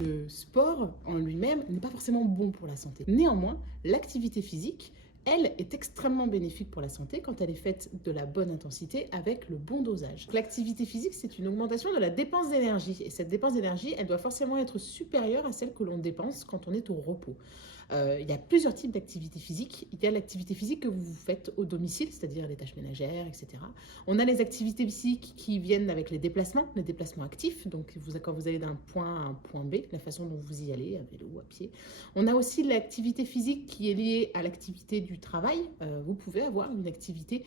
Le sport en lui-même n'est pas forcément bon pour la santé. Néanmoins, l'activité physique, elle, est extrêmement bénéfique pour la santé quand elle est faite de la bonne intensité avec le bon dosage. L'activité physique, c'est une augmentation de la dépense d'énergie. Et cette dépense d'énergie, elle doit forcément être supérieure à celle que l'on dépense quand on est au repos. Il y a plusieurs types d'activités physiques. Il y a l'activité physique que vous faites au domicile, c'est-à-dire les tâches ménagères, etc. On a les activités physiques qui viennent avec les déplacements actifs. Donc, quand vous allez d'un point à un point B, la façon dont vous y allez, à vélo ou à pied. On a aussi l'activité physique qui est liée à l'activité du travail. Vous pouvez avoir une activité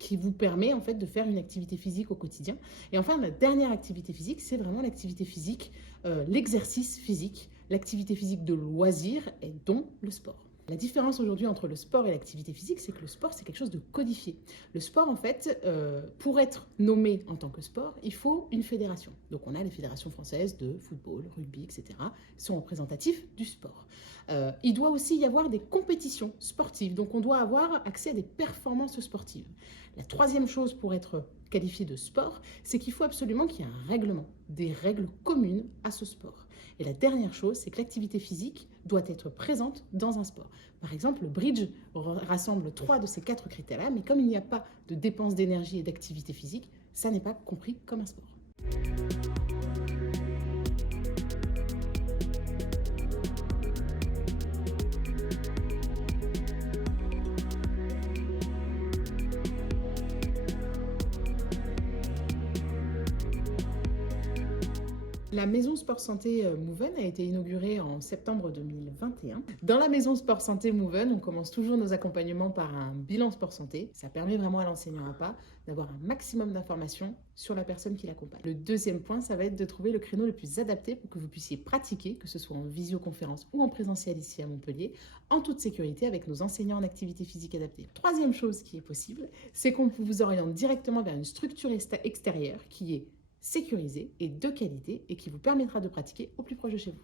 qui vous permet en fait de faire une activité physique au quotidien. Et enfin, la dernière activité physique, c'est vraiment l'activité physique, l'exercice physique, l'activité physique de loisir et dont le sport. La différence aujourd'hui entre le sport et l'activité physique, c'est que le sport, c'est quelque chose de codifié. Le sport, en fait, pour être nommé en tant que sport, il faut une fédération. Donc, on a les fédérations françaises de football, rugby, etc., qui sont représentatifs du sport. Il doit aussi y avoir des compétitions sportives. Donc, on doit avoir accès à des performances sportives. La troisième chose pour être qualifié de sport, c'est qu'il faut absolument qu'il y ait un règlement, des règles communes à ce sport. Et la dernière chose, c'est que l'activité physique doit être présente dans un sport. Par exemple, le bridge rassemble 3 de ces 4 critères-là, mais comme il n'y a pas de dépense d'énergie et d'activité physique, ça n'est pas compris comme un sport. La maison Sport Santé Mouven a été inaugurée en septembre 2021. Dans la maison Sport Santé Mouven, on commence toujours nos accompagnements par un bilan sport santé. Ça permet vraiment à l'enseignant APA d'avoir un maximum d'informations sur la personne qui l'accompagne. Le deuxième point, ça va être de trouver le créneau le plus adapté pour que vous puissiez pratiquer, que ce soit en visioconférence ou en présentiel ici à Montpellier, en toute sécurité avec nos enseignants en activité physique adaptée. Troisième chose qui est possible, c'est qu'on vous oriente directement vers une structure extérieure qui est sécurisée et de qualité et qui vous permettra de pratiquer au plus proche de chez vous.